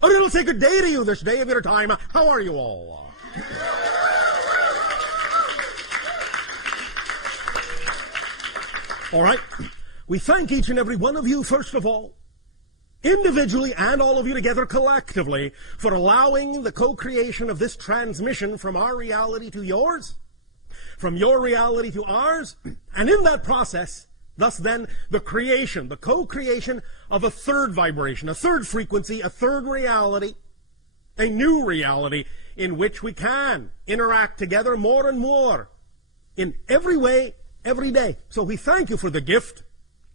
A real say good day to you this day of your time. How are you all? All right. We thank each and every one of you, first of all, individually and all of you together collectively, for allowing the co-creation of this transmission from our reality to yours, from your reality to ours, and in that process, thus then, the creation, the co-creation of a third vibration, a third frequency, a third reality, a new reality in which we can interact together more and more in every way, every day. So we thank you for the gift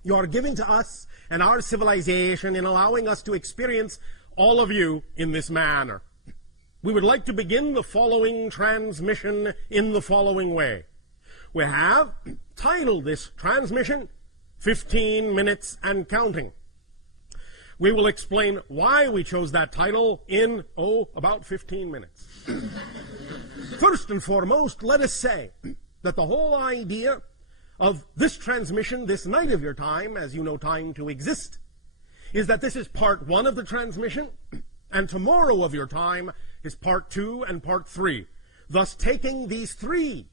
you are giving to us and our civilization in allowing us to experience all of you in this manner. We would like to begin the following transmission in the following way. We have titled this transmission 15 Minutes and Counting. We will explain why we chose that title in, about 15 minutes. First and foremost, let us say that the whole idea of this transmission, this night of your time, as you know time to exist, is that this is part 1 of the transmission, and tomorrow of your time is part 2 and part 3. Thus taking these 3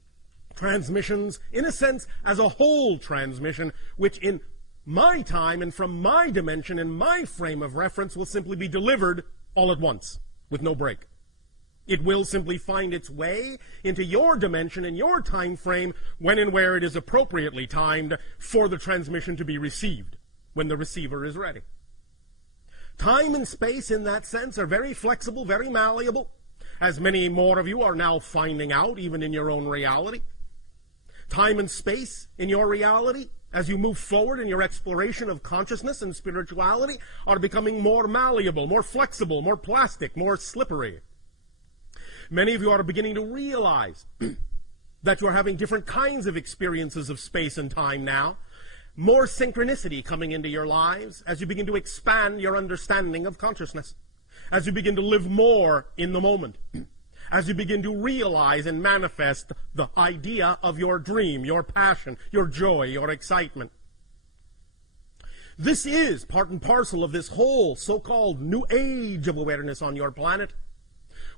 transmissions, in a sense, as a whole transmission, which in my time and from my dimension and my frame of reference will simply be delivered all at once, with no break. It will simply find its way into your dimension and your time frame when and where it is appropriately timed for the transmission to be received, when the receiver is ready. Time and space in that sense are very flexible, very malleable, as many more of you are now finding out, even in your own reality. Time and space in your reality, as you move forward in your exploration of consciousness and spirituality, are becoming more malleable, more flexible, more plastic, more slippery. Many of you are beginning to realize that you're having different kinds of experiences of space and time now. More synchronicity coming into your lives as you begin to expand your understanding of consciousness. As you begin to live more in the moment. As you begin to realize and manifest the idea of your dream, your passion, your joy, your excitement. This is part and parcel of this whole so-called new age of awareness on your planet,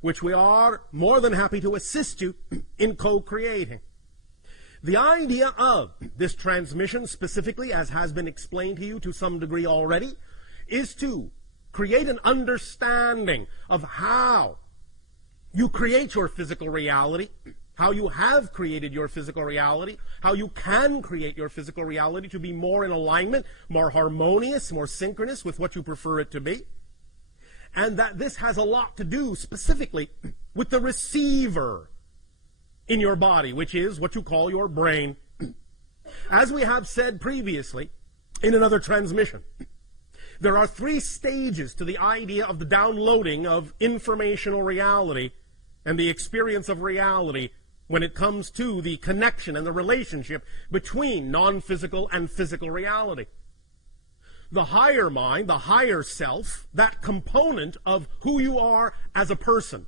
which we are more than happy to assist you in co-creating. The idea of this transmission, specifically, as has been explained to you to some degree already, is to create an understanding of how you create your physical reality, how you have created your physical reality, how you can create your physical reality to be more in alignment, more harmonious, more synchronous with what you prefer it to be. And that this has a lot to do specifically with the receiver in your body, which is what you call your brain. As we have said previously in another transmission, there are 3 stages to the idea of the downloading of informational reality and the experience of reality when it comes to the connection and the relationship between non-physical and physical reality. The higher mind, the higher self, that component of who you are as a person,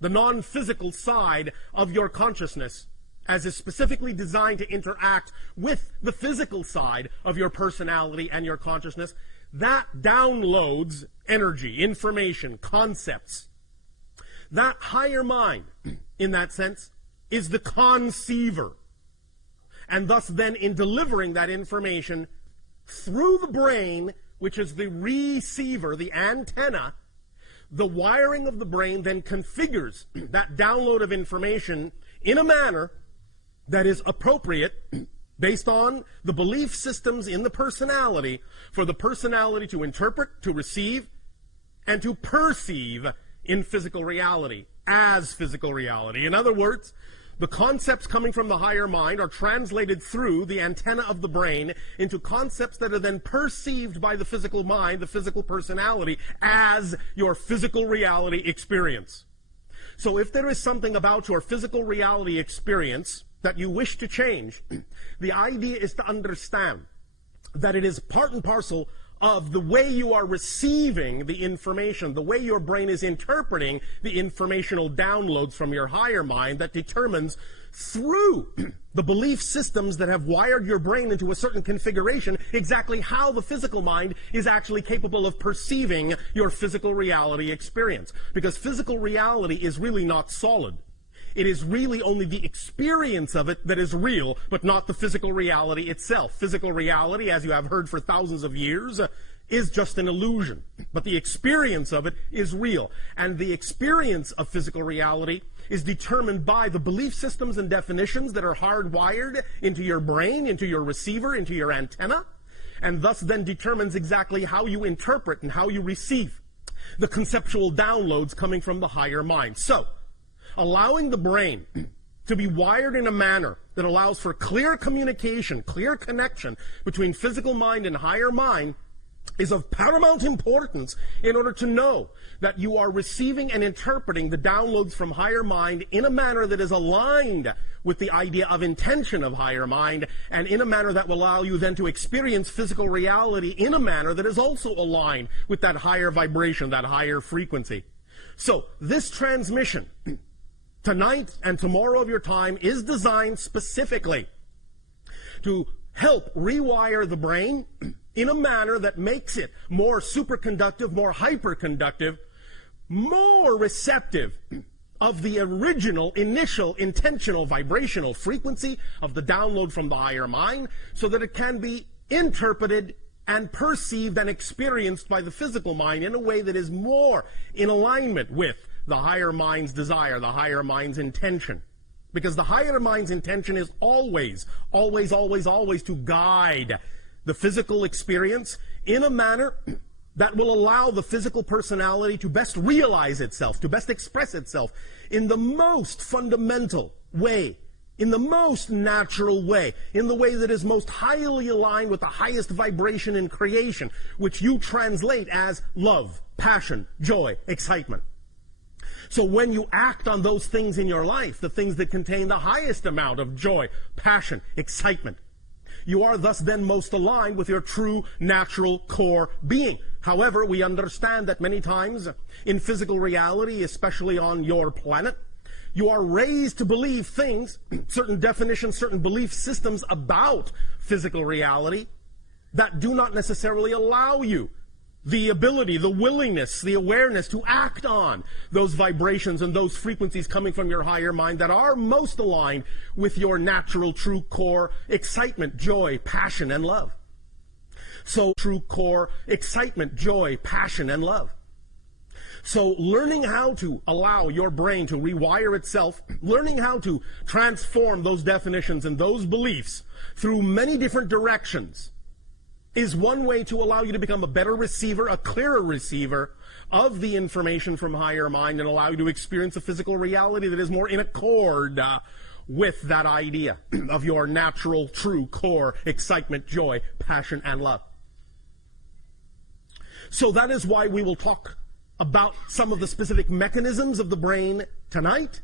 the non-physical side of your consciousness, as is specifically designed to interact with the physical side of your personality and your consciousness, that downloads energy, information, concepts. That higher mind, in that sense, is the conceiver. And thus then, in delivering that information through the brain, which is the receiver, the antenna, the wiring of the brain then configures that download of information in a manner that is appropriate based on the belief systems in the personality, for the personality to interpret, to receive, and to perceive in physical reality, as physical reality. In other words, the concepts coming from the higher mind are translated through the antenna of the brain into concepts that are then perceived by the physical mind, the physical personality, as your physical reality experience. So if there is something about your physical reality experience that you wish to change, the idea is to understand that it is part and parcel of the way you are receiving the information, the way your brain is interpreting the informational downloads from your higher mind that determines through the belief systems that have wired your brain into a certain configuration, exactly how the physical mind is actually capable of perceiving your physical reality experience. Because physical reality is really not solid. It is really only the experience of it that is real, but not the physical reality itself. Physical reality, as you have heard for thousands of years, is just an illusion. But the experience of it is real. And the experience of physical reality is determined by the belief systems and definitions that are hardwired into your brain, into your receiver, into your antenna, and thus then determines exactly how you interpret and how you receive the conceptual downloads coming from the higher mind. So, allowing the brain to be wired in a manner that allows for clear communication, clear connection between physical mind and higher mind is of paramount importance in order to know that you are receiving and interpreting the downloads from higher mind in a manner that is aligned with the idea of intention of higher mind, and in a manner that will allow you then to experience physical reality in a manner that is also aligned with that higher vibration, that higher frequency. So this transmission tonight and tomorrow of your time is designed specifically to help rewire the brain in a manner that makes it more superconductive, more hyperconductive, more receptive of the original, initial, intentional, vibrational frequency of the download from the higher mind, so that it can be interpreted and perceived and experienced by the physical mind in a way that is more in alignment with the higher mind's desire, the higher mind's intention. Because the higher mind's intention is always, always, always, always to guide the physical experience in a manner that will allow the physical personality to best realize itself, to best express itself in the most fundamental way, in the most natural way, in the way that is most highly aligned with the highest vibration in creation, which you translate as love, passion, joy, excitement. So when you act on those things in your life, the things that contain the highest amount of joy, passion, excitement, you are thus then most aligned with your true natural core being. However, we understand that many times in physical reality, especially on your planet, you are raised to believe things, certain definitions, certain belief systems about physical reality that do not necessarily allow you the ability, the willingness, the awareness to act on those vibrations and those frequencies coming from your higher mind that are most aligned with your natural true core excitement, joy, passion, and love. So true core excitement, joy, passion, and love. So learning how to allow your brain to rewire itself, learning how to transform those definitions and those beliefs through many different directions is one way to allow you to become a better receiver, a clearer receiver of the information from higher mind, and allow you to experience a physical reality that is more in accord with that idea of your natural, true core excitement, joy, passion, and love. So that is why we will talk about some of the specific mechanisms of the brain tonight,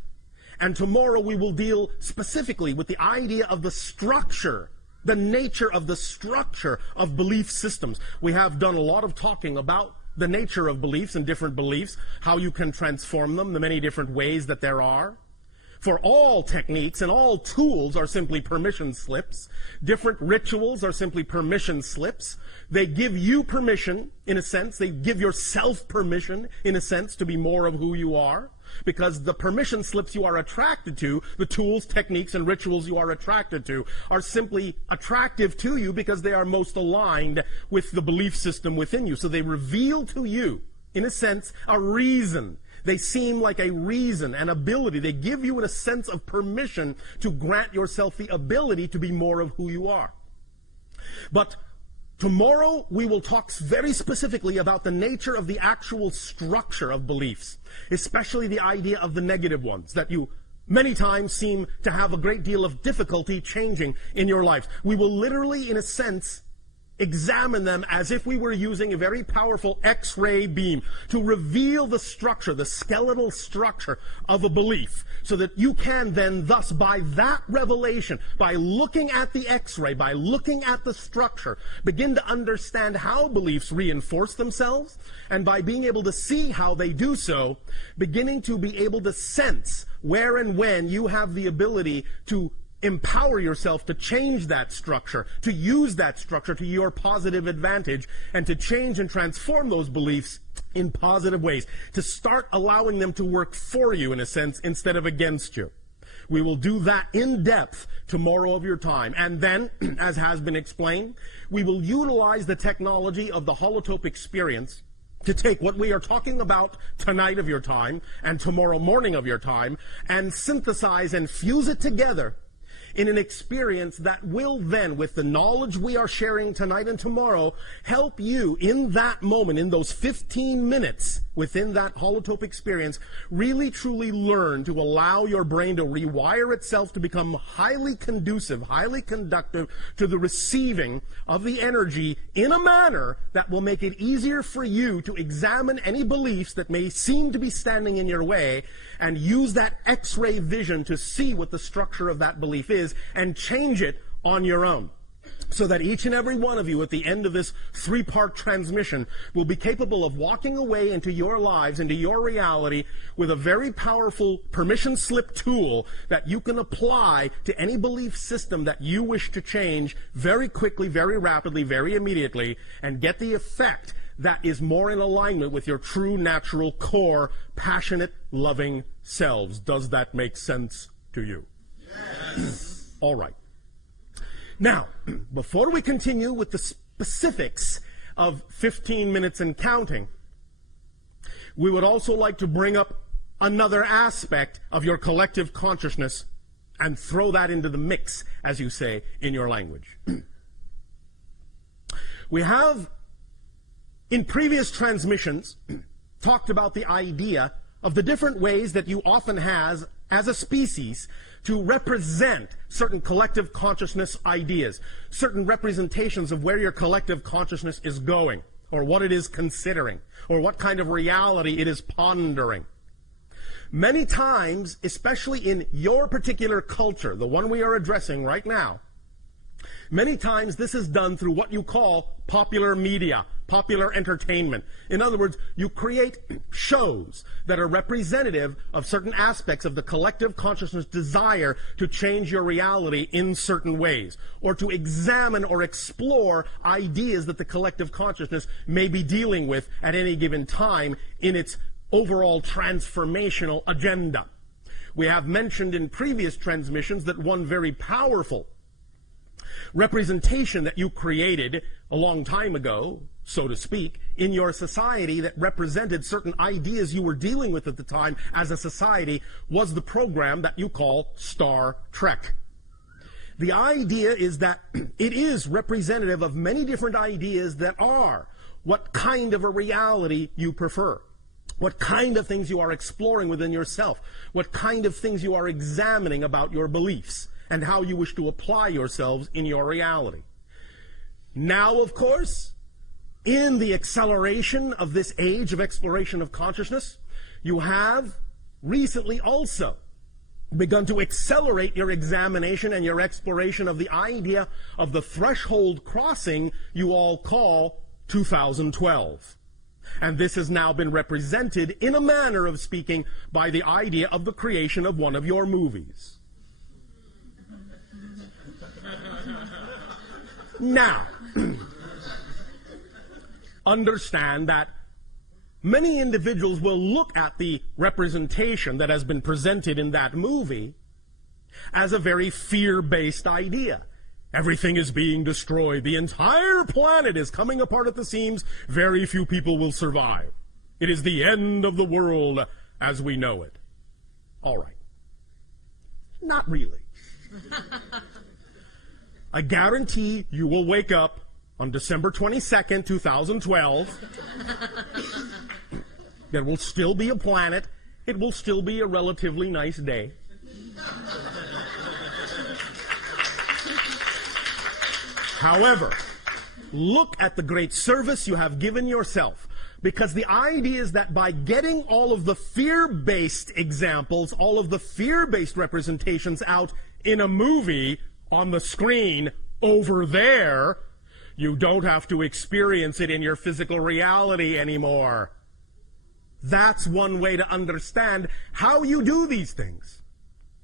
and tomorrow we will deal specifically with the idea of the structure, the nature of the structure of belief systems. We have done a lot of talking about the nature of beliefs and different beliefs, how you can transform them, the many different ways that there are. For all techniques and all tools are simply permission slips. Different rituals are simply permission slips. They give you permission, in a sense. They give yourself permission, in a sense, to be more of who you are. Because the permission slips you are attracted to, the tools, techniques, and rituals you are attracted to, are simply attractive to you because they are most aligned with the belief system within you. So they reveal to you, in a sense, a reason. They seem like a reason, an ability. They give you a sense of permission to grant yourself the ability to be more of who you are. But tomorrow, we will talk very specifically about the nature of the actual structure of beliefs, especially the idea of the negative ones that you many times seem to have a great deal of difficulty changing in your lives. We will literally, in a sense, examine them as if we were using a very powerful X-ray beam to reveal the structure, the skeletal structure of a belief, so that you can then thus, by that revelation, by looking at the X-ray, by looking at the structure, begin to understand how beliefs reinforce themselves, and by being able to see how they do so, beginning to be able to sense where and when you have the ability to empower yourself to change that structure, to use that structure to your positive advantage, and to change and transform those beliefs in positive ways, to start allowing them to work for you, in a sense, instead of against you. We will do that in depth tomorrow of your time. And then, as has been explained, we will utilize the technology of the holotope experience to take what we are talking about tonight of your time and tomorrow morning of your time and synthesize and fuse it together in an experience that will then, with the knowledge we are sharing tonight and tomorrow, help you in that moment, in those 15 minutes within that holotope experience, really truly learn to allow your brain to rewire itself to become highly conducive, highly conductive to the receiving of the energy in a manner that will make it easier for you to examine any beliefs that may seem to be standing in your way and use that X-ray vision to see what the structure of that belief is and change it on your own. So that each and every one of you at the end of this 3-part transmission will be capable of walking away into your lives, into your reality, with a very powerful permission slip tool that you can apply to any belief system that you wish to change very quickly, very rapidly, very immediately, and get the effect that is more in alignment with your true, natural, core, passionate, loving selves. Does that make sense to you? Yes. All right. Now, before we continue with the specifics of 15 minutes and counting, we would also like to bring up another aspect of your collective consciousness and throw that into the mix, as you say in your language. We have, in previous transmissions, talked about the idea of the different ways that you often have, as a species, to represent certain collective consciousness ideas, certain representations of where your collective consciousness is going, or what it is considering, or what kind of reality it is pondering. Many times, especially in your particular culture, the one we are addressing right now, many times this is done through what you call popular media, popular entertainment. In other words, you create shows that are representative of certain aspects of the collective consciousness desire to change your reality in certain ways, or to examine or explore ideas that the collective consciousness may be dealing with at any given time in its overall transformational agenda. We have mentioned in previous transmissions that one very powerful representation that you created a long time ago, so to speak, in your society that represented certain ideas you were dealing with at the time as a society was the program that you call Star Trek. The idea is that it is representative of many different ideas that are what kind of a reality you prefer, what kind of things you are exploring within yourself, what kind of things you are examining about your beliefs, and how you wish to apply yourselves in your reality. Now, of course, in the acceleration of this age of exploration of consciousness, you have recently also begun to accelerate your examination and your exploration of the idea of the threshold crossing you all call 2012. And this has now been represented, in a manner of speaking, by the idea of the creation of one of your movies. Now, understand that many individuals will look at the representation that has been presented in that movie as a very fear-based idea. Everything is being destroyed. The entire planet is coming apart at the seams. Very few people will survive. It is the end of the world as we know it. All right. Not really. I guarantee you will wake up on December 22nd, 2012. There will still be a planet. It will still be a relatively nice day. However, Look at the great service you have given yourself. Because the idea is that by getting all of the fear-based examples, all of the fear-based representations out in a movie on the screen over there, you don't have to experience it in your physical reality anymore. That's one way to understand how you do these things.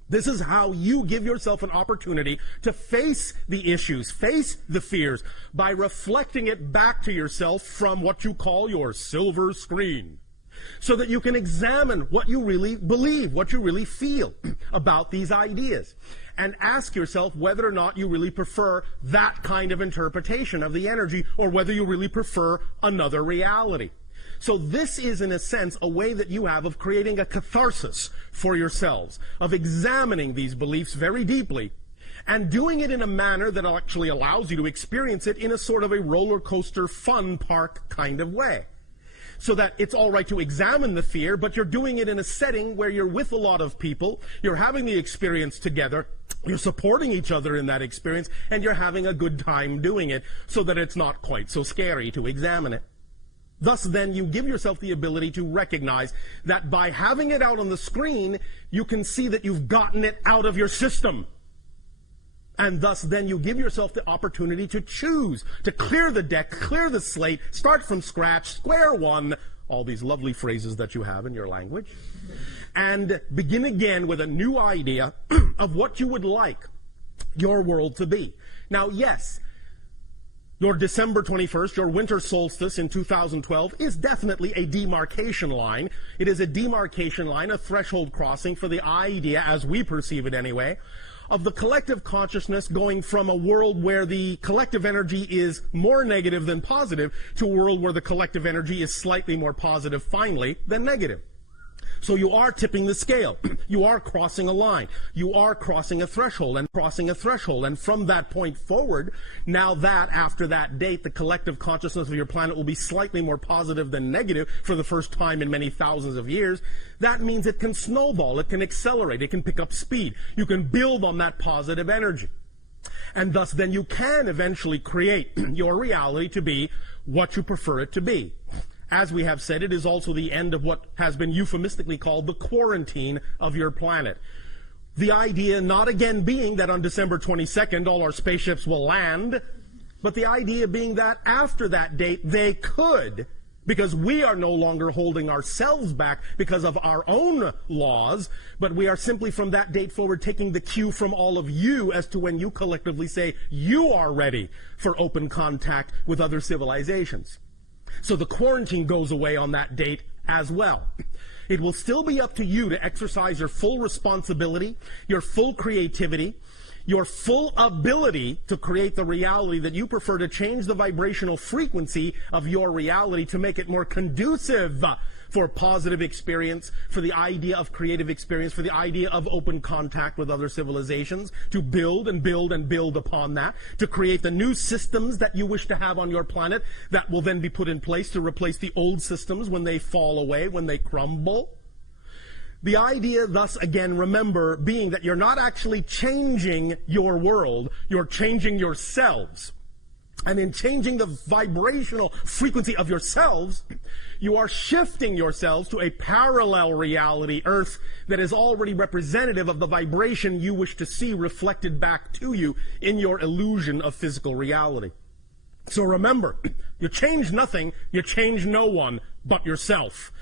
This is how you give yourself an opportunity to face the issues, face the fears, by reflecting it back to yourself from what you call your silver screen, so that you can examine what you really believe, what you really feel about these ideas, and ask yourself whether or not you really prefer that kind of interpretation of the energy, or whether you really prefer another reality. So this is, in a sense, a way that you have of creating a catharsis for yourselves, of examining these beliefs very deeply, and doing it in a manner that actually allows you to experience it in a sort of a roller coaster fun park kind of way. So that it's all right to examine the fear, but you're doing it in a setting where you're with a lot of people, you're having the experience together, you're supporting each other in that experience, and you're having a good time doing it, so that it's not quite so scary to examine it. Thus, then, you give yourself the ability to recognize that by having it out on the screen, you can see that you've gotten it out of your system. And thus, then, you give yourself the opportunity to choose, to clear the deck, clear the slate, start from scratch, square one, all these lovely phrases that you have in your language, and begin again with a new idea of what you would like your world to be. Now, yes, your December 21st, your winter solstice in 2012, is definitely a demarcation line. It is a demarcation line, a threshold crossing for the idea, as we perceive it anyway, of the collective consciousness going from a world where the collective energy is more negative than positive to a world where the collective energy is slightly more positive, finally, than negative. So you are tipping the scale. You are crossing a line. You are crossing a threshold and crossing a threshold. And from that point forward, now that after that date, the collective consciousness of your planet will be slightly more positive than negative for the first time in many thousands of years, that means it can snowball, it can accelerate, it can pick up speed. You can build on that positive energy. And thus then you can eventually create your reality to be what you prefer it to be. As we have said, it is also the end of what has been euphemistically called the quarantine of your planet. The idea not again being that on December 22nd all our spaceships will land, but the idea being that after that date they could, because we are no longer holding ourselves back because of our own laws, but we are simply from that date forward taking the cue from all of you as to when you collectively say you are ready for open contact with other civilizations. So the quarantine goes away on that date as well. It will still be up to you to exercise your full responsibility, your full creativity, your full ability to create the reality that you prefer, to change the vibrational frequency of your reality to make it more conducive for positive experience, for the idea of creative experience, for the idea of open contact with other civilizations, to build and build and build upon that, to create the new systems that you wish to have on your planet that will then be put in place to replace the old systems when they fall away, when they crumble. The idea, thus, again, remember, being that you're not actually changing your world, you're changing yourselves. And in changing the vibrational frequency of yourselves, you are shifting yourselves to a parallel reality, Earth, that is already representative of the vibration you wish to see reflected back to you in your illusion of physical reality. So remember, you change nothing, you change no one but yourself.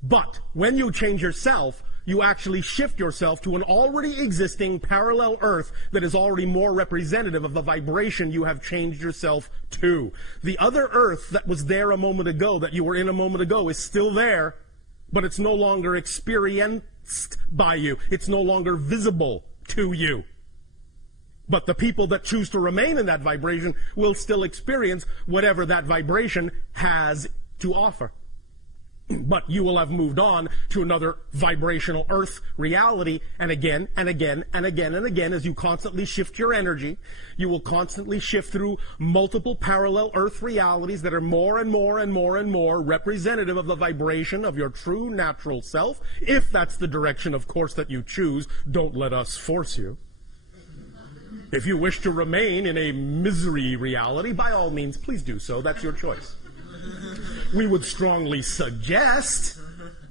But when you change yourself, you actually shift yourself to an already existing parallel Earth that is already more representative of the vibration you have changed yourself to. The other Earth that was there a moment ago, that you were in a moment ago, is still there, but it's no longer experienced by you. It's no longer visible to you. But the people that choose to remain in that vibration will still experience whatever that vibration has to offer. But you will have moved on to another vibrational Earth reality, and again, and again, and again, and again, as you constantly shift your energy, you will constantly shift through multiple parallel Earth realities that are more and more and more and more representative of the vibration of your true natural self, if that's the direction, of course, that you choose. Don't let us force you. If you wish to remain in a misery reality, by all means, please do so. That's your choice. We would strongly suggest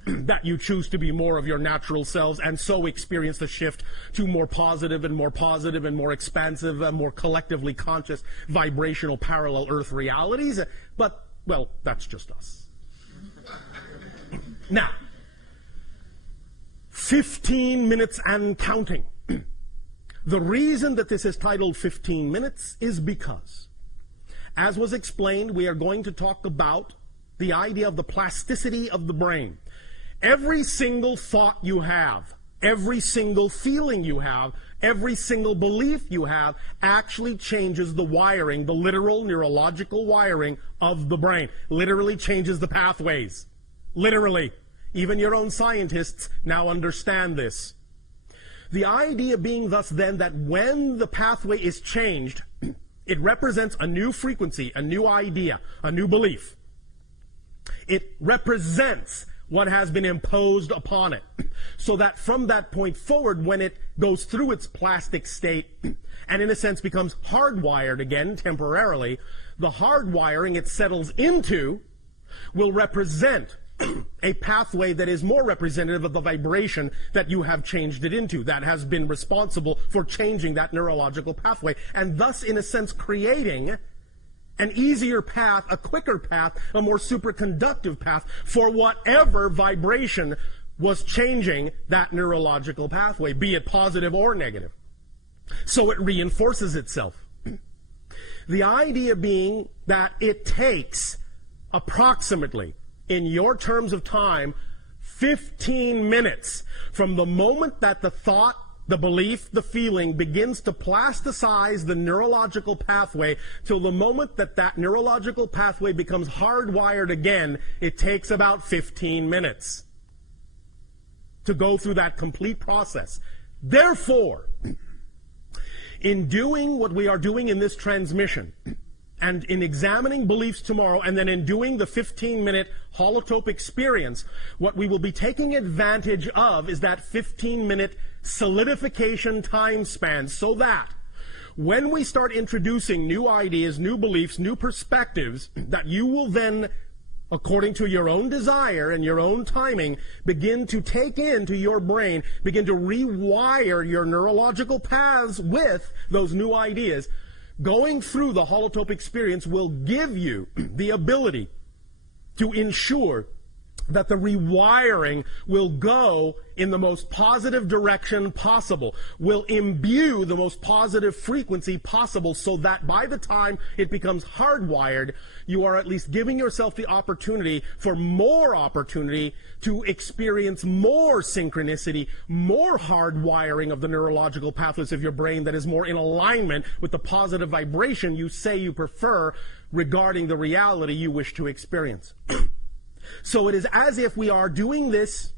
that you choose to be more of your natural selves and so experience the shift to more positive and more positive and more expansive and more collectively conscious vibrational parallel Earth realities. But, well, that's just us. Now, 15 minutes and counting. The reason that this is titled 15 minutes is because, as was explained, we are going to talk about the idea of the plasticity of the brain. Every single thought you have, every single feeling you have, every single belief you have actually changes the wiring, the literal neurological wiring of the brain. Literally changes the pathways. Literally. Even your own scientists now understand this. The idea being thus then that when the pathway is changed, it represents a new frequency, a new idea, a new belief. It represents what has been imposed upon it. So that from that point forward, when it goes through its plastic state and in a sense becomes hardwired again temporarily, the hardwiring it settles into will represent a pathway that is more representative of the vibration that you have changed it into, that has been responsible for changing that neurological pathway, and thus in a sense creating an easier path, a quicker path, a more superconductive path for whatever vibration was changing that neurological pathway, be it positive or negative. So it reinforces itself. The idea being that it takes approximately, in your terms of time, 15 minutes from the moment that the thought, the belief, the feeling begins to plasticize the neurological pathway till the moment that that neurological pathway becomes hardwired again. It takes about 15 minutes to go through that complete process. Therefore, in doing what we are doing in this transmission, and in examining beliefs tomorrow, and then in doing the 15-minute holotope experience, what we will be taking advantage of is that 15-minute solidification time span, so that when we start introducing new ideas, new beliefs, new perspectives, that you will then, according to your own desire and your own timing, begin to take into your brain, begin to rewire your neurological paths with those new ideas. Going through the holotope experience will give you the ability to ensure that the rewiring will go in the most positive direction possible, will imbue the most positive frequency possible, so that by the time it becomes hardwired, you are at least giving yourself the opportunity for more opportunity to experience more synchronicity, more hardwiring of the neurological pathways of your brain that is more in alignment with the positive vibration you say you prefer regarding the reality you wish to experience. So it is as if we are doing this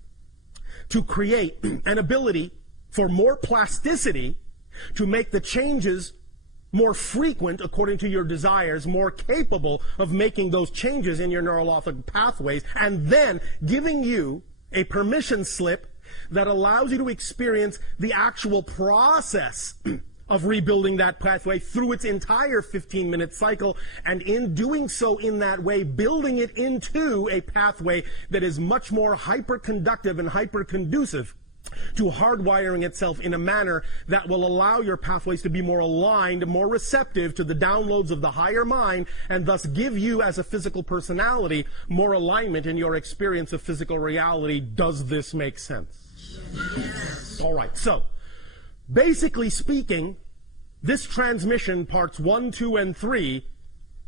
to create an ability for more plasticity, to make the changes more frequent according to your desires, more capable of making those changes in your neurological pathways, and then giving you a permission slip that allows you to experience the actual process of rebuilding that pathway through its entire 15-minute cycle, and in doing so in that way, building it into a pathway that is much more hyper-conductive and hyper-conducive to hardwiring itself in a manner that will allow your pathways to be more aligned, more receptive to the downloads of the higher mind, and thus give you as a physical personality more alignment in your experience of physical reality. Does this make sense? Yes. All right, so basically speaking, this transmission, parts 1, 2, and 3,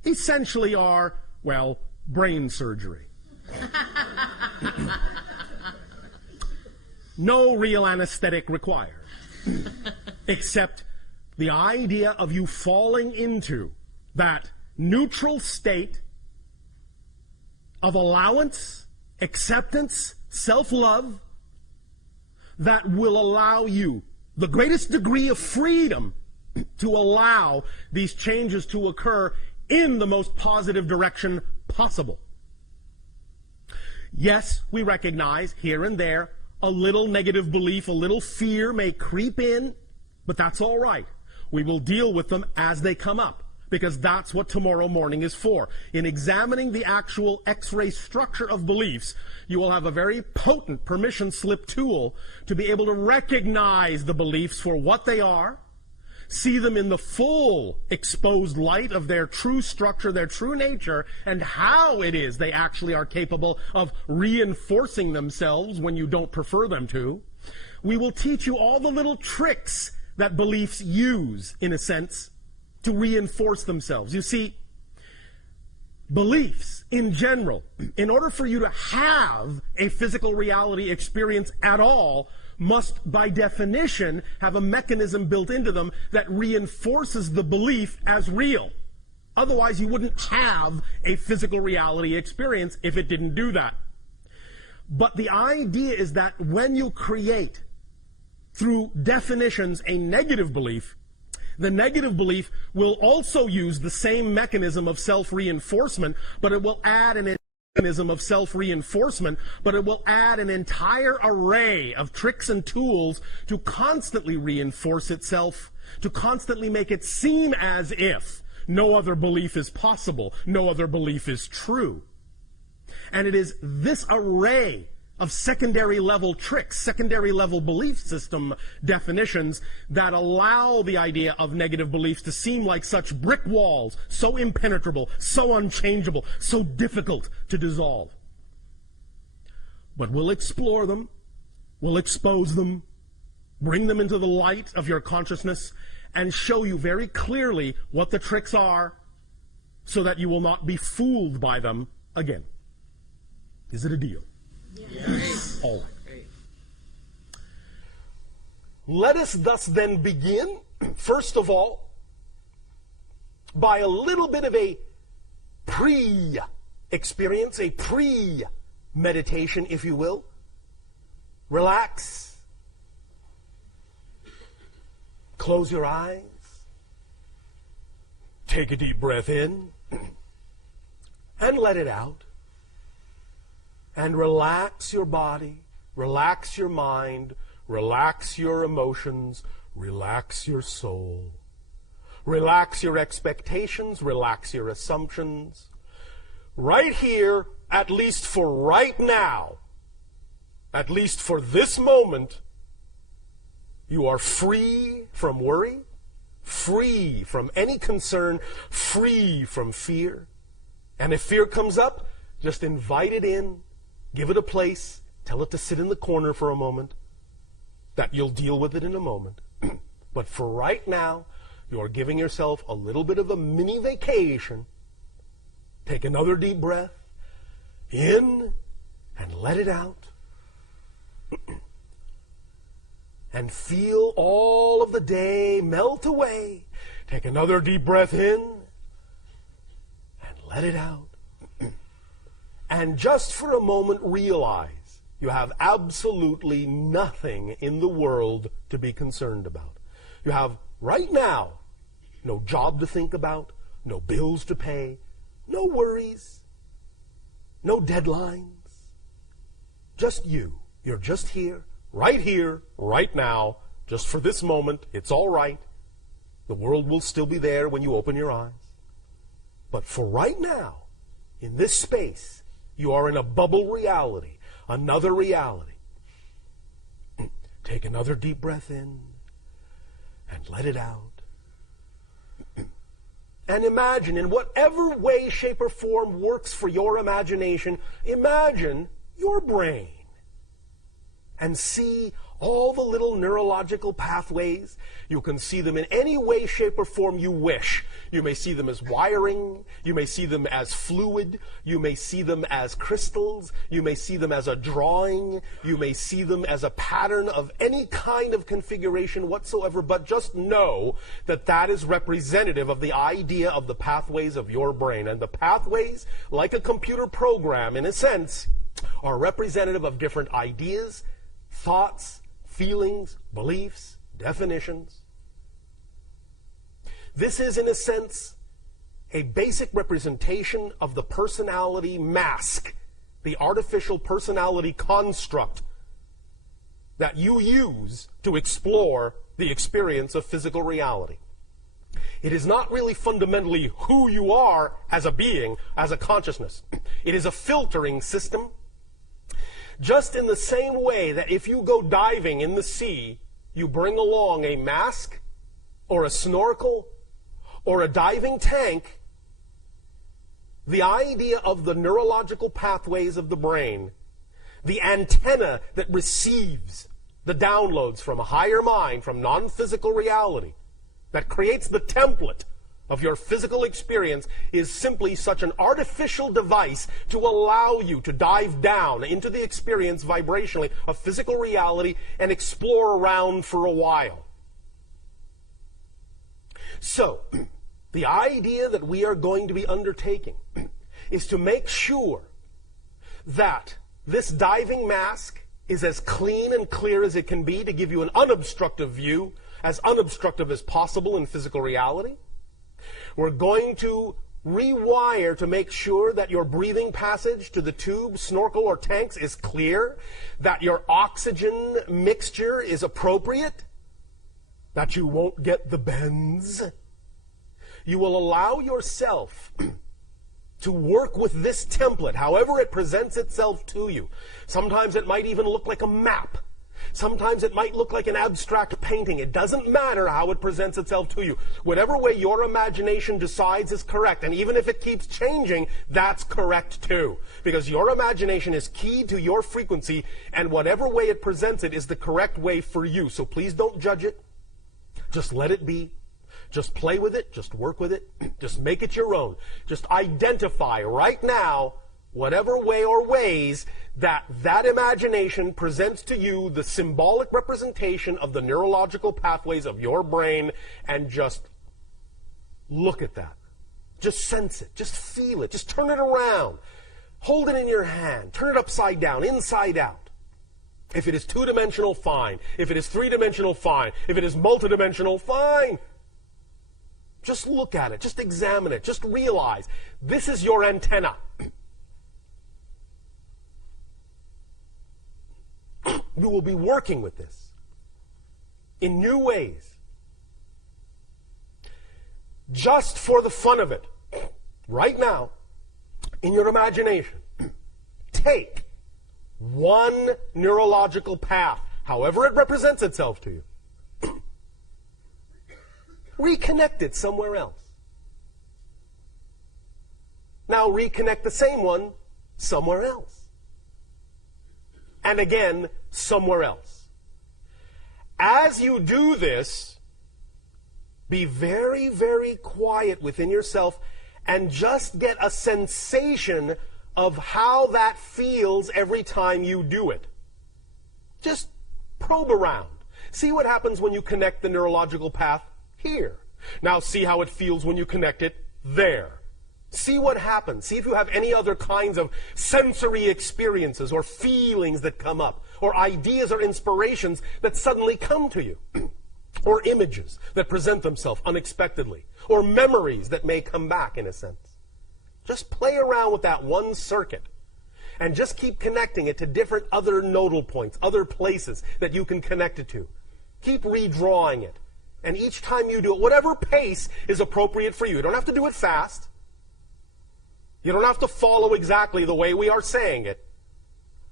essentially are, well, brain surgery. No real anesthetic required, except the idea of you falling into that neutral state of allowance, acceptance, self-love that will allow you the greatest degree of freedom to allow these changes to occur in the most positive direction possible. Yes, we recognize here and there a little negative belief, a little fear may creep in, but that's all right. We will deal with them as they come up, because that's what tomorrow morning is for. In examining the actual X-ray structure of beliefs, you will have a very potent permission slip tool to be able to recognize the beliefs for what they are, see them in the full exposed light of their true structure, their true nature, and how it is they actually are capable of reinforcing themselves when you don't prefer them to. We will teach you all the little tricks that beliefs use, in a sense, to reinforce themselves. You see, beliefs in general, in order for you to have a physical reality experience at all, must by definition have a mechanism built into them that reinforces the belief as real. Otherwise, you wouldn't have a physical reality experience if it didn't do that. But the idea is that when you create, through definitions, a negative belief, the negative belief will also use the same mechanism of self-reinforcement, but it will add an mechanism of self-reinforcement, but it will add an entire array of tricks and tools to constantly reinforce itself, to constantly make it seem as if no other belief is possible, no other belief is true. And it is this array of secondary level tricks, secondary level belief system definitions that allow the idea of negative beliefs to seem like such brick walls, so impenetrable, so unchangeable, so difficult to dissolve. But we'll explore them, we'll expose them, bring them into the light of your consciousness, and show you very clearly what the tricks are so that you will not be fooled by them again. Is it a deal? Yes. All right. Let us thus then begin, first of all, by a little bit of a pre-experience, a pre-meditation, if you will. Relax. Close your eyes. Take a deep breath in and let it out. And relax your body, relax your mind, relax your emotions, relax your soul. Relax your expectations, relax your assumptions. Right here, at least for right now, at least for this moment, you are free from worry, free from any concern, free from fear. And if fear comes up, just invite it in. Give it a place. Tell it to sit in the corner for a moment. That you'll deal with it in a moment. But for right now, you're giving yourself a little bit of a mini vacation. Take another deep breath. In and let it out. And feel all of the day melt away. Take another deep breath in and let it out. And just for a moment realize you have absolutely nothing in the world to be concerned about. You have, right now, no job to think about, no bills to pay, no worries, no deadlines. Just you. You're just here, right now, just for this moment. It's all right. The world will still be there when you open your eyes. But for right now, in this space, you are in a bubble reality, another reality. Take another deep breath in and let it out. And imagine, in whatever way, shape, or form works for your imagination, imagine your brain and see all the little neurological pathways. You can see them in any way, shape, or form you wish. You may see them as wiring. You may see them as fluid. You may see them as crystals. You may see them as a drawing. You may see them as a pattern of any kind of configuration whatsoever. But just know that that is representative of the idea of the pathways of your brain. And the pathways, like a computer program, in a sense, are representative of different ideas, thoughts, feelings, beliefs, definitions. This is, in a sense, a basic representation of the personality mask, the artificial personality construct that you use to explore the experience of physical reality. It is not really fundamentally who you are as a being, as a consciousness. It is a filtering system. Just in the same way that if you go diving in the sea, you bring along a mask or a snorkel or a diving tank, the idea of the neurological pathways of the brain, the antenna that receives the downloads from a higher mind, from non-physical reality, that creates the template of your physical experience, is simply such an artificial device to allow you to dive down into the experience vibrationally of physical reality and explore around for a while. So, the idea that we are going to be undertaking is to make sure that this diving mask is as clean and clear as it can be, to give you an unobstructive view, as unobstructive as possible in physical reality. We're going to rewire to make sure that your breathing passage to the tube, snorkel, or tanks is clear, that your oxygen mixture is appropriate, that you won't get the bends. You will allow yourself to work with this template, however it presents itself to you. Sometimes it might even look like a map. Sometimes it might look like an abstract painting. It doesn't matter how it presents itself to you. Whatever way your imagination decides is correct. And even if it keeps changing, that's correct too. Because your imagination is keyed to your frequency, and whatever way it presents it is the correct way for you. So please don't judge it. Just let it be. Just play with it. Just work with it. Just make it your own. Just identify right now whatever way or ways that imagination presents to you the symbolic representation of the neurological pathways of your brain, and just look at that. Just sense it. Just feel it. Just turn it around. Hold it in your hand. Turn it upside down, inside out. If it is two-dimensional, fine. If it is three-dimensional, fine. If it is multidimensional, fine. Just look at it. Just examine it. Just realize this is your antenna. You will be working with this in new ways. Just for the fun of it, right now, in your imagination, take one neurological path, however it represents itself to you, reconnect it somewhere else. Now reconnect the same one somewhere else. And again, somewhere else. As you do this, be very, very quiet within yourself and just get a sensation of how that feels every time you do it. Just probe around. See what happens when you connect the neurological path here. Now see how it feels when you connect it there. See what happens. See if you have any other kinds of sensory experiences or feelings that come up, or ideas or inspirations that suddenly come to you, or images that present themselves unexpectedly, or memories that may come back in a sense. Just play around with that one circuit and just keep connecting it to different other nodal points, other places that you can connect it to. Keep redrawing it. And each time you do it, whatever pace is appropriate for you. You don't have to do it fast. You don't have to follow exactly the way we are saying it.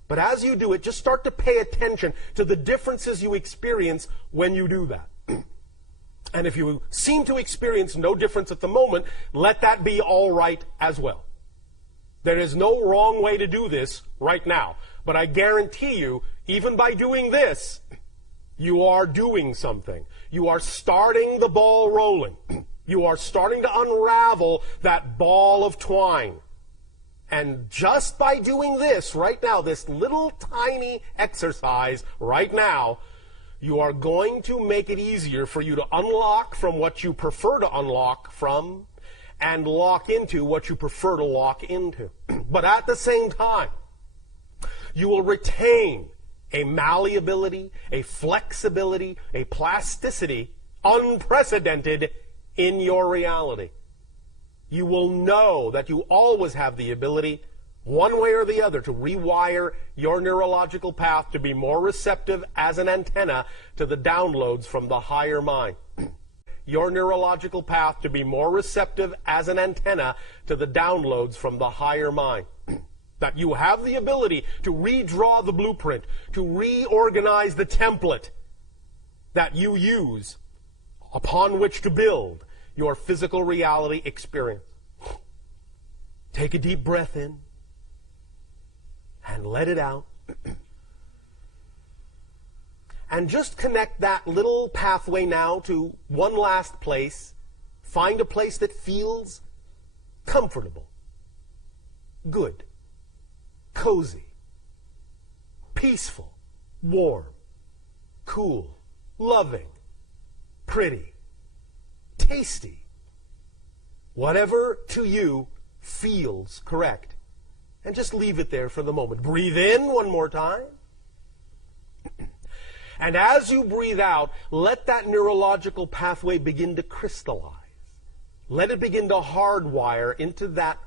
But as you do it, just start to pay attention to the differences you experience when you do that. And if you seem to experience no difference at the moment, let that be all right as well. There is no wrong way to do this right now. But I guarantee you, even by doing this, you are doing something. You are starting the ball rolling. You are starting to unravel that ball of twine. And just by doing this right now, this little tiny exercise right now, you are going to make it easier for you to unlock from what you prefer to unlock from, and lock into what you prefer to lock into. But at the same time, you will retain a malleability, a flexibility, a plasticity unprecedented in your reality. You will know that you always have the ability, one way or the other, to rewire your neurological path to be more receptive as an antenna to the downloads from the higher mind. your neurological path to be more receptive as an antenna to the downloads from the higher mind. That you have the ability to redraw the blueprint, to reorganize the template that you use upon which to build your physical reality experience. Take a deep breath in and let it out. And just connect that little pathway now to one last place. Find a place that feels comfortable, good, cozy, peaceful, warm, cool, loving, pretty, tasty. Whatever to you feels correct. And just leave it there for the moment. Breathe in one more time. And as you breathe out, let that neurological pathway begin to crystallize. Let it begin to hardwire into that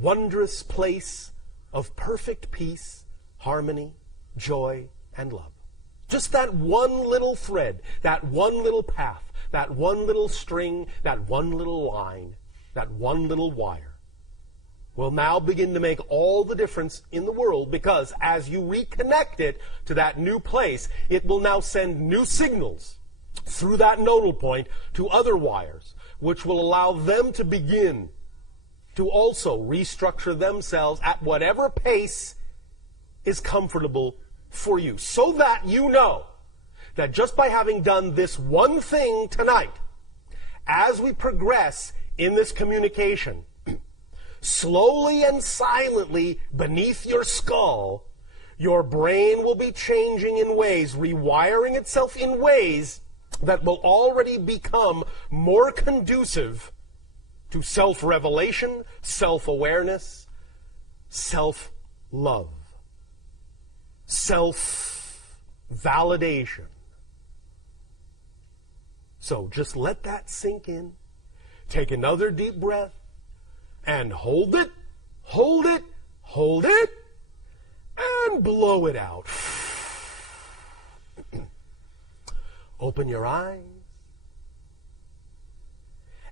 wondrous place of perfect peace, harmony, joy, and love. Just that one little thread, that one little path, that one little string, that one little line, that one little wire will now begin to make all the difference in the world, because as you reconnect it to that new place, it will now send new signals through that nodal point to other wires, which will allow them to begin to also restructure themselves at whatever pace is comfortable for you, so that you know that just by having done this one thing tonight, as we progress in this communication, slowly and silently beneath your skull, your brain will be changing in ways, rewiring itself in ways that will already become more conducive to self-revelation, self-awareness, self-love, self-validation. So just let that sink in. Take another deep breath. And hold it, hold it, hold it, and blow it out. Open your eyes.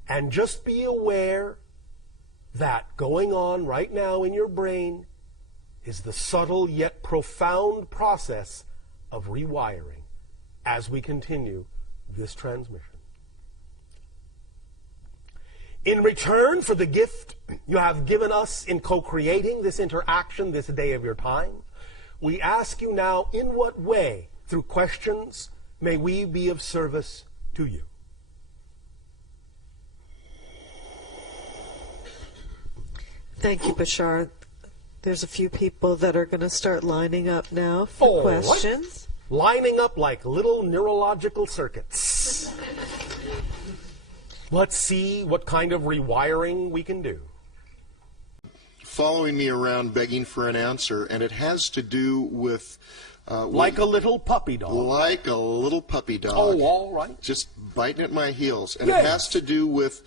And just be aware that going on right now in your brain is the subtle yet profound process of rewiring as we continue this transmission. In return for the gift you have given us in co-creating this interaction this day of your time, we ask you now, in what way, through questions, may we be of service to you? Thank you, Bashar. There's a few people that are going to start lining up now for questions. Lining up like little neurological circuits. Let's see what kind of rewiring we can do. Following me around begging for an answer, and it has to do with... like a little puppy dog. Like a little puppy dog. Oh, all right. Just biting at my heels. And yes. It has to do with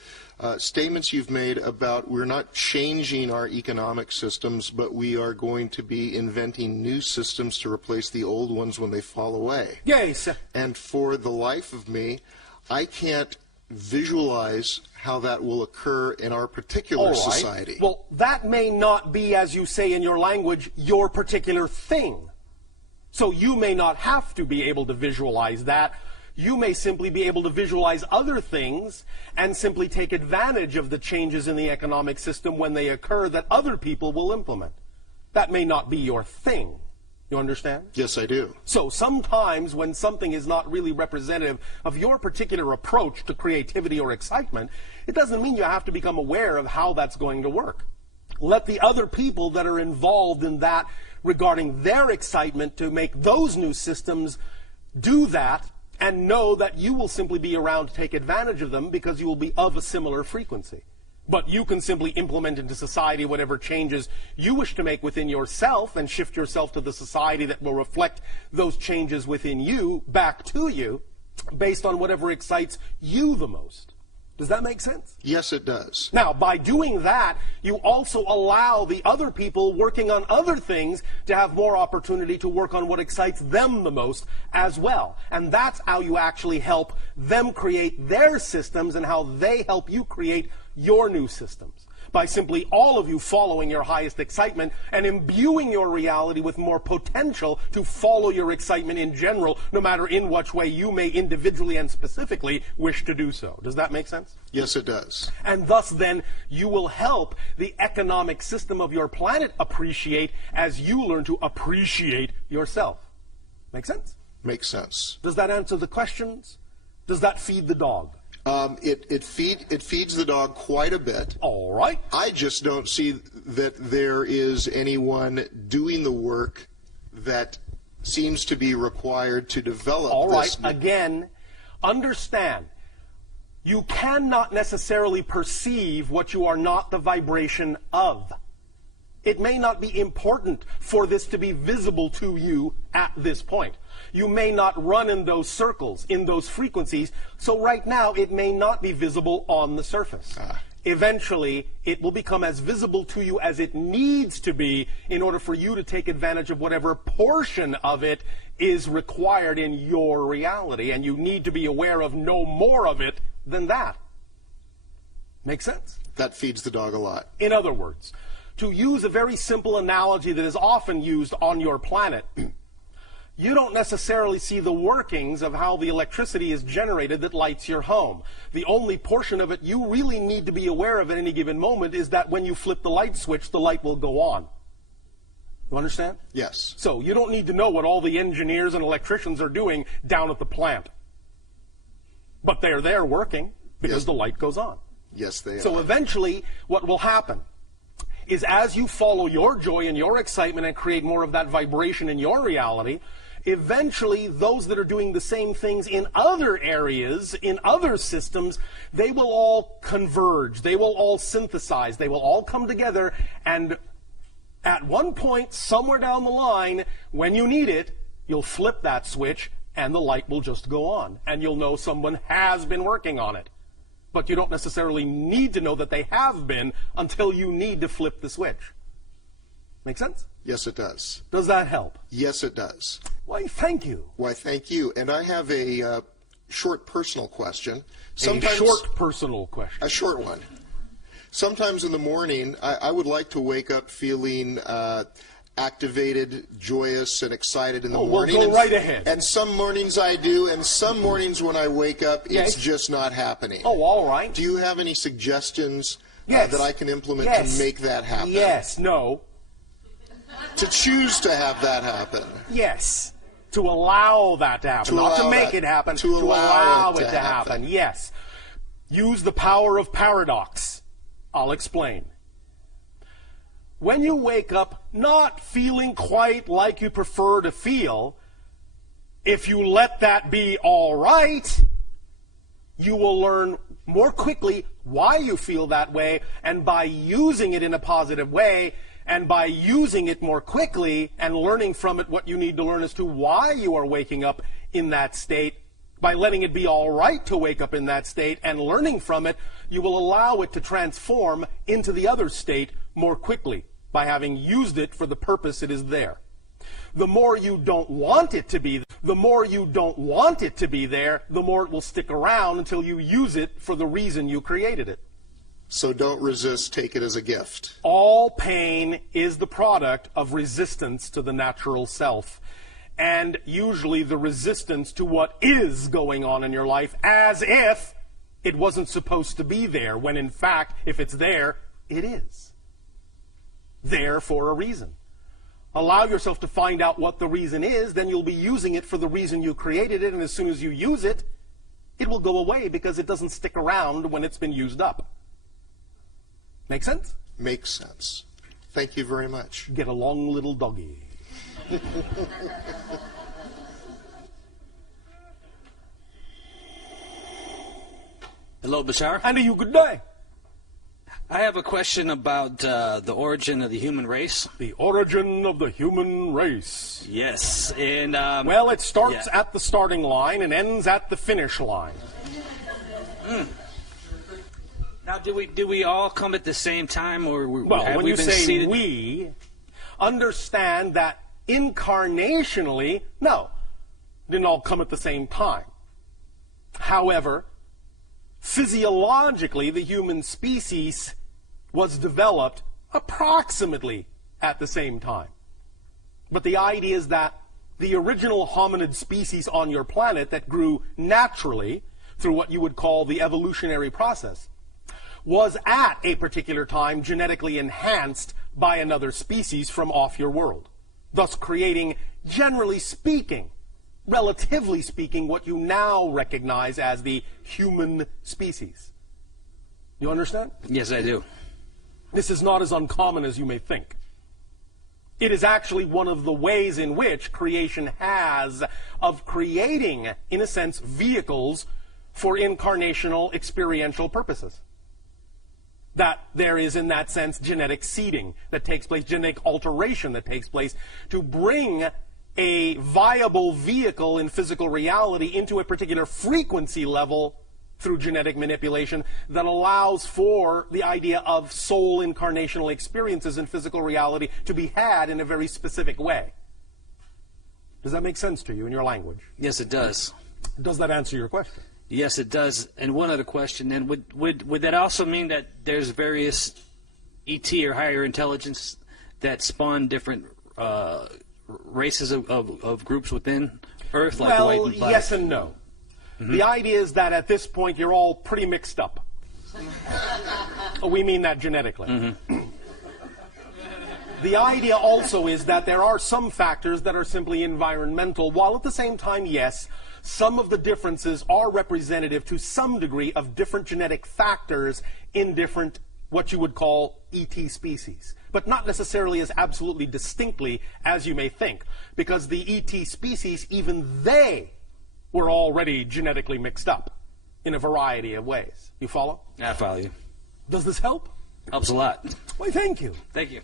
statements you've made about we're not changing our economic systems, but we are going to be inventing new systems to replace the old ones when they fall away. Yes. And for the life of me, I can't visualize how that will occur in our particular society. Well, that may not be, as you say in your language, your particular thing. So you may not have to be able to visualize that. You may simply be able to visualize other things and simply take advantage of the changes in the economic system when they occur that other people will implement. That may not be your thing. You understand? Yes, I do. So sometimes when something is not really representative of your particular approach to creativity or excitement, it doesn't mean you have to become aware of how that's going to work. Let the other people that are involved in that regarding their excitement to make those new systems do that, and know that you will simply be around to take advantage of them because you will be of a similar frequency. But you can simply implement into society whatever changes you wish to make within yourself and shift yourself to the society that will reflect those changes within you back to you based on whatever excites you the most. Does that make sense? Yes, it does. Now, by doing that, you also allow the other people working on other things to have more opportunity to work on what excites them the most as well. And that's how you actually help them create their systems and how they help you create your new systems. By simply all of you following your highest excitement and imbuing your reality with more potential to follow your excitement in general, no matter in which way you may individually and specifically wish to do so. Does that make sense? Yes, it does. And thus then you will help the economic system of your planet appreciate as you learn to appreciate yourself. Make sense? Makes sense. Does that answer the questions? Does that feed the dog? It feeds the dog quite a bit. All right. I just don't see that there is anyone doing the work that seems to be required to develop All right. this. Again, understand, you cannot necessarily perceive what you are not the vibration of. It may not be important for this to be visible to you at this point. You may not run in those circles, in those frequencies, so right now it may not be visible on the surface. Eventually, it will become as visible to you as it needs to be in order for you to take advantage of whatever portion of it is required in your reality, and you need to be aware of no more of it than that. Make sense? That feeds the dog a lot. In other words, to use a very simple analogy that is often used on your planet, you don't necessarily see the workings of how the electricity is generated that lights your home. The only portion of it you really need to be aware of at any given moment is that when you flip the light switch, the light will go on. You understand? Yes. So you don't need to know what all the engineers and electricians are doing down at the plant. But they're there working because the light goes on. Yes, they are. So eventually, what will happen is as you follow your joy and your excitement and create more of that vibration in your reality, eventually those that are doing the same things in other areas, in other systems, they will all converge, they will all synthesize, they will all come together, and at one point, somewhere down the line, when you need it, you'll flip that switch and the light will just go on, and you'll know someone has been working on it. But you don't necessarily need to know that they have been until you need to flip the switch. Make sense? Yes, it does. Does that help? Yes, it does. Why, thank you. Why, thank you. And I have a short personal question. A short personal question. A short one. Sometimes in the morning, I would like to wake up feeling activated, joyous, and excited in the morning. Well, go right ahead. And some mornings I do, and some mornings when I wake up, it's just not happening. Oh, all right. Do you have any suggestions Yes. that I can implement to make that happen? Yes, no. To choose to have that happen. Yes. To allow that to happen. Not to make it happen. To allow it to happen. Yes. Use the power of paradox. I'll explain. When you wake up not feeling quite like you prefer to feel, if you let that be all right, you will learn more quickly why you feel that way, and by using it in a positive way, and by using it more quickly and learning from it what you need to learn as to why you are waking up in that state, by letting it be all right to wake up in that state and learning from it, you will allow it to transform into the other state more quickly by having used it for the purpose it is there. The more you don't want it to be, the more you don't want it to be there, the more it will stick around until you use it for the reason you created it. So don't resist, take it as a gift. All pain is the product of resistance to the natural self, and usually the resistance to what is going on in your life, as if it wasn't supposed to be there, when in fact, if it's there, it is. There for a reason. Allow yourself to find out what the reason is, then you'll be using it for the reason you created it, and as soon as you use it, it will go away because it doesn't stick around when it's been used up. Make sense? Makes sense. Thank you very much. Get along, little doggy. Hello, Bashar. And you good day. I have a question about the origin of the human race. The origin of the human race. Yes, and well, it starts at the starting line and ends at the finish line. Now, do we all come at the same time, or Well, have when we you been say seated? we, understand that incarnationally, no, didn't all come at the same time. However, physiologically, the human species was developed approximately at the same time. But the idea is that the original hominid species on your planet that grew naturally through what you would call the evolutionary process was at a particular time genetically enhanced by another species from off your world, thus creating, generally speaking, relatively speaking, what you now recognize as the human species. You understand? Yes, I do. This is not as uncommon as you may think. It is actually one of the ways in which creation has of creating, in a sense, vehicles for incarnational experiential purposes. That there is, in that sense, genetic seeding that takes place, genetic alteration that takes place to bring a viable vehicle in physical reality into a particular frequency level through genetic manipulation that allows for the idea of soul incarnational experiences in physical reality to be had in a very specific way. Does that make sense to you in your language? Yes, it does. Does that answer your question? Yes, it does. And one other question, then. Would that also mean that there's various ET or higher intelligence that spawn different races of groups within Earth? Like Well, white and black? yes and no. Mm-hmm. The idea is that at this point you're all pretty mixed up. We mean that genetically. Mm-hmm. The idea also is that there are some factors that are simply environmental, while at the same time, yes, some of the differences are representative to some degree of different genetic factors in different, what you would call, ET species. But not necessarily as absolutely distinctly as you may think, because the ET species, even they were already genetically mixed up in a variety of ways. You follow? I follow you. Does this help? Helps a lot. Why, thank you. Thank you.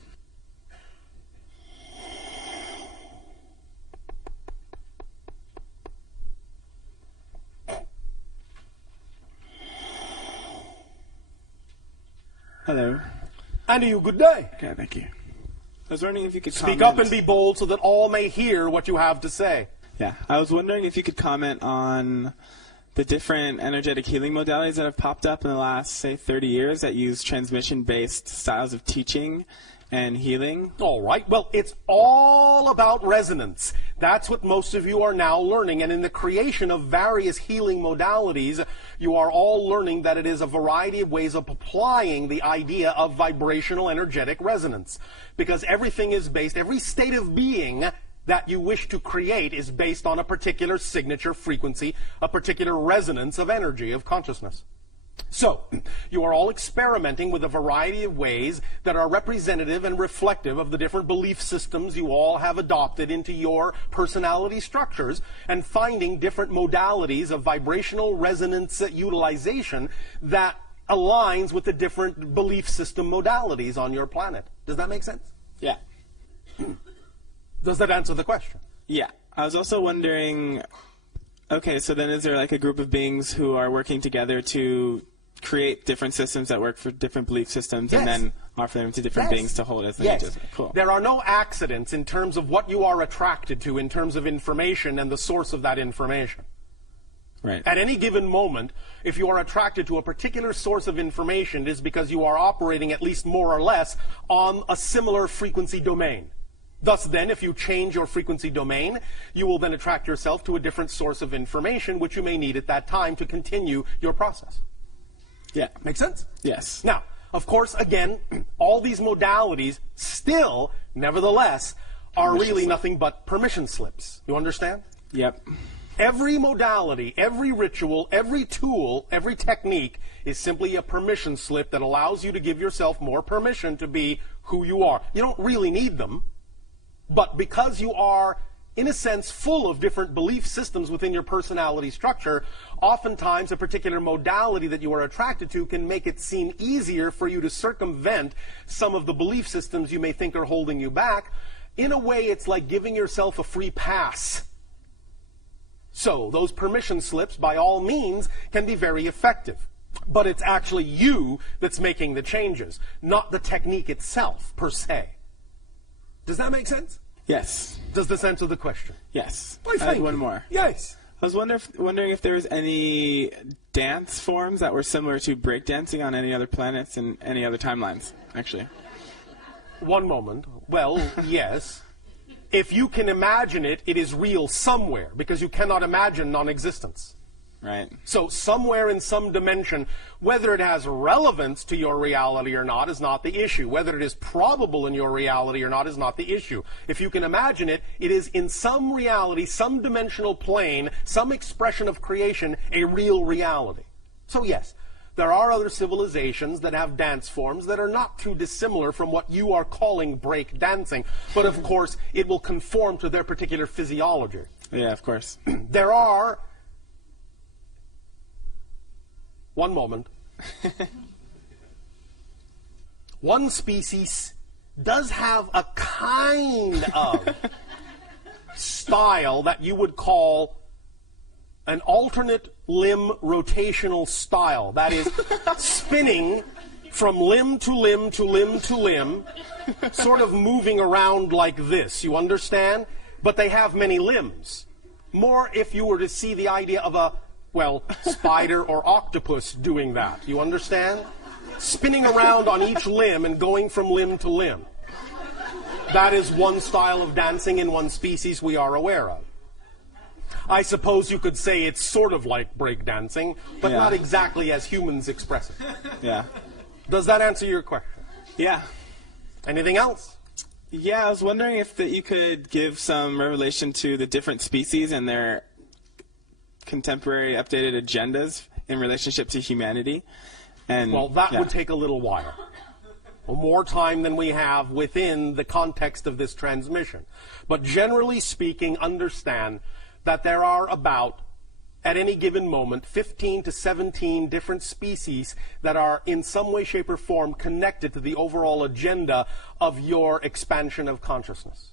Hello. And to you, good day. Okay, thank you. I was wondering if you could Speak comment. up and be bold so that all may hear what you have to say. Yeah, I was wondering if you could comment on the different energetic healing modalities that have popped up in the last, say, 30 years that use transmission-based styles of teaching and healing. All right. Well, it's all about resonance. That's what most of you are now learning. And in the creation of various healing modalities, you are all learning that it is a variety of ways of applying the idea of vibrational energetic resonance. Because everything is based, every state of being that you wish to create is based on a particular signature frequency, a particular resonance of energy, of consciousness. So, you are all experimenting with a variety of ways that are representative and reflective of the different belief systems you all have adopted into your personality structures, and finding different modalities of vibrational resonance utilization that aligns with the different belief system modalities on your planet. Does that make sense? Yeah. Does that answer the question? Yeah. I was also wondering, okay, so then is there like a group of beings who are working together to create different systems that work for different belief systems, Yes. and then offer them to different Yes. beings to hold as Yes. images? Cool. There are no accidents in terms of what you are attracted to in terms of information and the source of that information. Right. At any given moment, if you are attracted to a particular source of information, it is because you are operating at least more or less on a similar frequency domain. Thus then, if you change your frequency domain, you will then attract yourself to a different source of information which you may need at that time to continue your process. Yeah. Make sense? Yes. Now, of course, again, all these modalities still, nevertheless, are really nothing but permission slips. You understand? Yep. Every modality, every ritual, every tool, every technique is simply a permission slip that allows you to give yourself more permission to be who you are. You don't really need them, but because you are, in a sense, full of different belief systems within your personality structure, oftentimes a particular modality that you are attracted to can make it seem easier for you to circumvent some of the belief systems you may think are holding you back. In a way, it's like giving yourself a free pass. So, those permission slips, by all means, can be very effective. But it's actually you that's making the changes, not the technique itself, per se. Does that make sense? Yes. Does this answer the question? Yes. Why, I had one more. Yes. I was wondering if there was any dance forms that were similar to breakdancing on any other planets and any other timelines, actually. One moment. Well, yes. If you can imagine it, it is real somewhere, because you cannot imagine non-existence. Right. So somewhere in some dimension, whether it has relevance to your reality or not is not the issue. Whether it is probable in your reality or not is not the issue. If you can imagine it, it is in some reality, some dimensional plane, some expression of creation, a real reality. So yes, there are other civilizations that have dance forms that are not too dissimilar from what you are calling break dancing, but of course it will conform to their particular physiology. Yeah, of course. There are... One moment. One species does have a kind of style that you would call an alternate limb rotational style. That is, spinning from limb to limb to limb to limb, sort of moving around like this, you understand? But they have many limbs. More if you were to see the idea of a, well, spider or octopus doing that. You understand? Spinning around on each limb and going from limb to limb. That is one style of dancing in one species we are aware of. I suppose you could say it's sort of like breakdancing, but not exactly as humans express it. Yeah. Does that answer your question? Yeah. Anything else? Yeah, I was wondering if you could give some revelation to the different species and their contemporary updated agendas in relationship to humanity. And well, that would take a little while. More time than we have within the context of this transmission. But generally speaking, understand that there are about, at any given moment, 15 to 17 different species that are in some way, shape, or form connected to the overall agenda of your expansion of consciousness.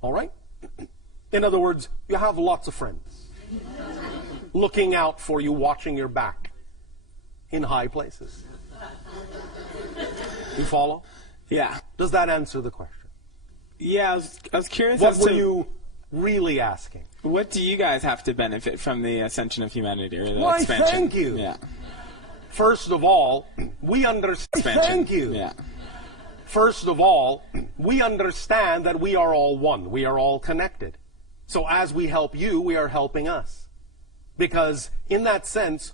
All right? In other words, you have lots of friends looking out for you, watching your back in high places. You follow? Yeah. Does that answer the question? Yeah, I was curious What as were to you really asking? what do you guys have to benefit from the ascension of humanity or the Why, expansion? thank you. Yeah. First of all, we understand. Thank you. Yeah. First of all, we understand that we are all one. We are all connected. So as we help you, we are helping us. Because in that sense,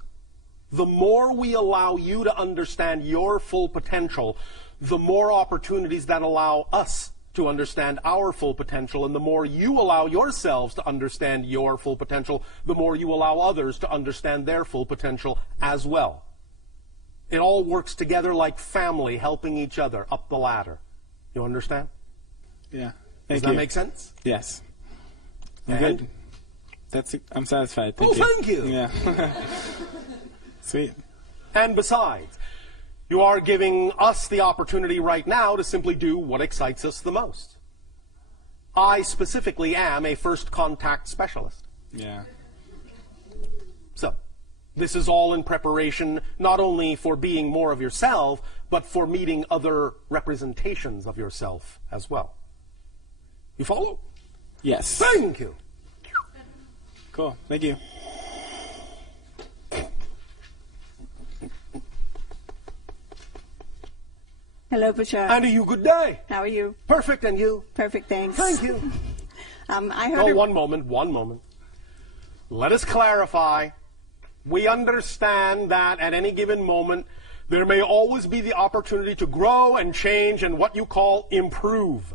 the more we allow you to understand your full potential, the more opportunities that allow us to understand our full potential, and the more you allow yourselves to understand your full potential, the more you allow others to understand their full potential as well. It all works together like family helping each other up the ladder. You understand? Yeah. Does that make sense? Yes. And? Good. I'm satisfied. Thank you. Thank you. Yeah. Sweet. And besides, you are giving us the opportunity right now to simply do what excites us the most. I specifically am a first contact specialist. Yeah. So, this is all in preparation not only for being more of yourself, but for meeting other representations of yourself as well. You follow? Yes. Thank you. Cool. Thank you. Hello, Bashar. And a you good day. How are you? Perfect, and you? Perfect, thanks. Thank you. I heard. One moment. Let us clarify. We understand that at any given moment, there may always be the opportunity to grow and change and what you call improve.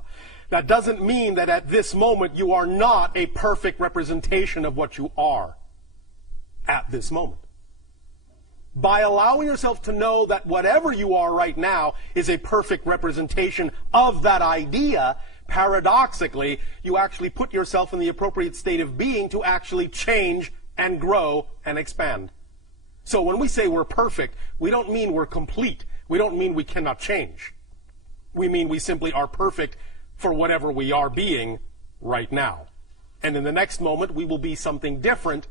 That doesn't mean that at this moment you are not a perfect representation of what you are at this moment. By allowing yourself to know that whatever you are right now is a perfect representation of that idea, paradoxically, you actually put yourself in the appropriate state of being to actually change and grow and expand. So when we say we're perfect, we don't mean we're complete. We don't mean we cannot change. We mean we simply are perfect for whatever we are being right now. And in the next moment, we will be something different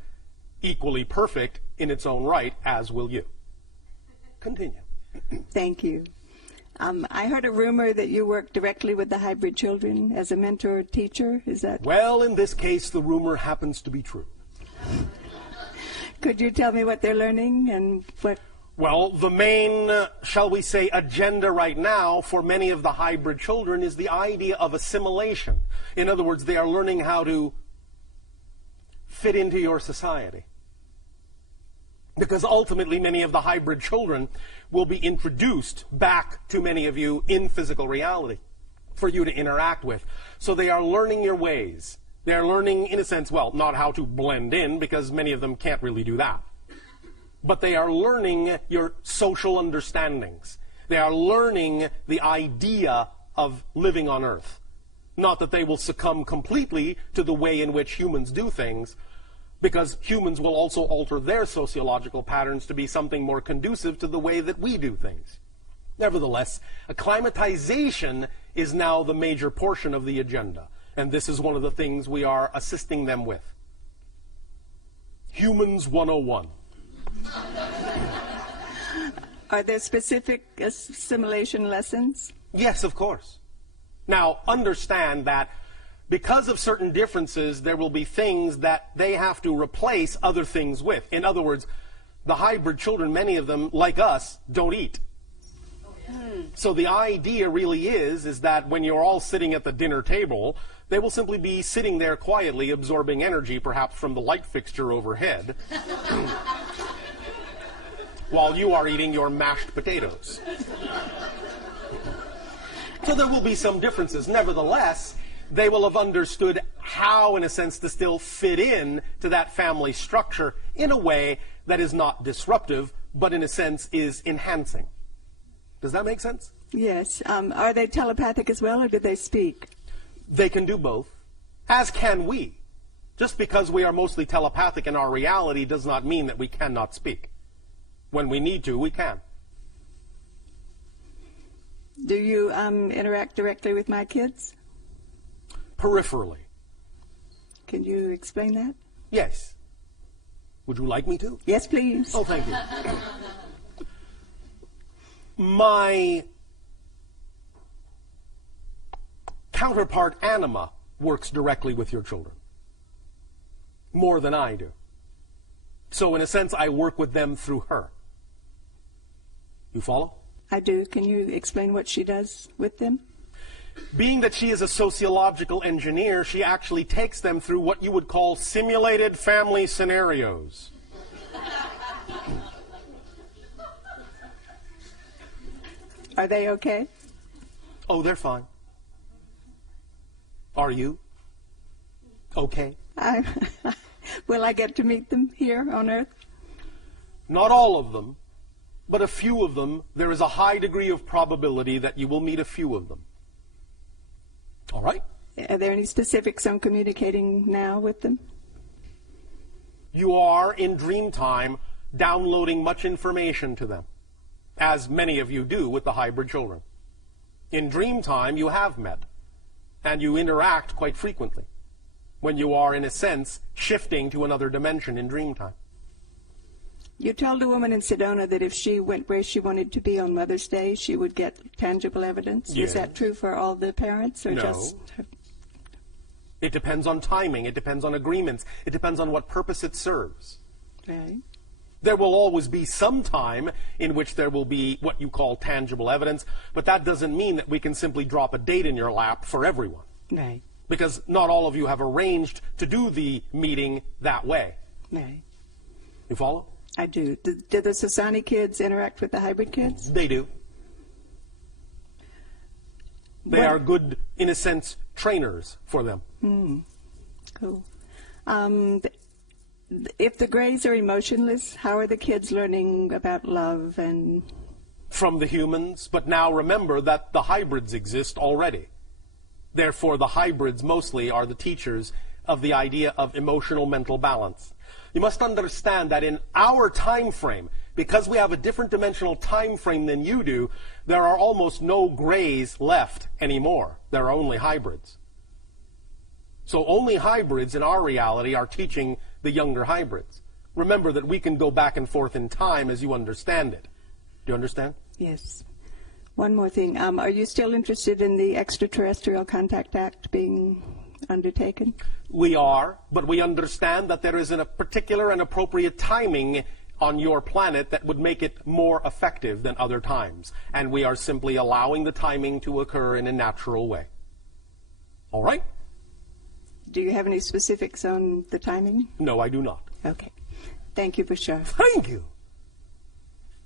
equally perfect in its own right, as will you. Continue. Thank you. I heard a rumor that you work directly with the hybrid children as a mentor or teacher. Is that? Well, in this case, the rumor happens to be true. Could you tell me what they're learning and what? Well, the main, shall we say, agenda right now for many of the hybrid children is the idea of assimilation. In other words, they are learning how to fit into your society. Because ultimately, many of the hybrid children will be introduced back to many of you in physical reality for you to interact with. So they are learning your ways. They are learning, in a sense, well, not how to blend in, because many of them can't really do that. But they are learning your social understandings. They are learning the idea of living on Earth. Not that they will succumb completely to the way in which humans do things, because humans will also alter their sociological patterns to be something more conducive to the way that we do things. Nevertheless, acclimatization is now the major portion of the agenda, and this is one of the things we are assisting them with. Humans 101. Are there specific assimilation lessons? Yes, of course. Now, understand that because of certain differences, there will be things that they have to replace other things with. In other words, the hybrid children, many of them, like us, don't eat. So the idea really is that when you're all sitting at the dinner table, they will simply be sitting there quietly absorbing energy, perhaps from the light fixture overhead, while you are eating your mashed potatoes. So there will be some differences. Nevertheless, they will have understood how, in a sense, to still fit in to that family structure in a way that is not disruptive, but in a sense is enhancing. Does that make sense? Yes. Are they telepathic as well, or do they speak? They can do both, as can we. Just because we are mostly telepathic in our reality does not mean that we cannot speak. When we need to, we can. Do you interact directly with my kids? Peripherally. Can you explain that? Yes. Would you like me to? Yes, please. Oh, thank you. My counterpart anima works directly with your children. More than I do. So in a sense, I work with them through her. You follow? I do. Can you explain what she does with them? Being that she is a sociological engineer, she actually takes them through what you would call simulated family scenarios. Are they okay? Oh, they're fine. Are you? Okay. Will I get to meet them here on Earth? Not all of them, but a few of them. There is a high degree of probability that you will meet a few of them. All right? Are there any specifics on communicating now with them? You are, in dream time, downloading much information to them, as many of you do with the hybrid children. In dream time, you have met, and you interact quite frequently, when you are, in a sense, shifting to another dimension in dream time. You told a woman in Sedona that if she went where she wanted to be on Mother's Day, she would get tangible evidence. Yes. Is that true for all the parents, or No. just? It depends on timing. It depends on agreements. It depends on what purpose it serves. Right. There will always be some time in which there will be what you call tangible evidence, but that doesn't mean that we can simply drop a date in your lap for everyone. Right. Because not all of you have arranged to do the meeting that way. Right. You follow? I do. Do the Sasani kids interact with the hybrid kids? They do. They What- are good, in a sense, trainers for them. Cool. If the Greys are emotionless, how are the kids learning about love and? From the humans, but now remember that the hybrids exist already. Therefore, the hybrids mostly are the teachers of the idea of emotional mental balance. You must understand that in our time frame, because we have a different dimensional time frame than you do, there are almost no Greys left anymore. There are only hybrids. So only hybrids in our reality are teaching the younger hybrids. Remember that we can go back and forth in time as you understand it. Do you understand? Yes. One more thing. Are you still interested in the Extraterrestrial Contact Act being undertaken? We are, but we understand that there is a particular and appropriate timing on your planet that would make it more effective than other times. And we are simply allowing the timing to occur in a natural way. All right? Do you have any specifics on the timing? No, I do not. Okay. Thank you, Bashar. Thank you.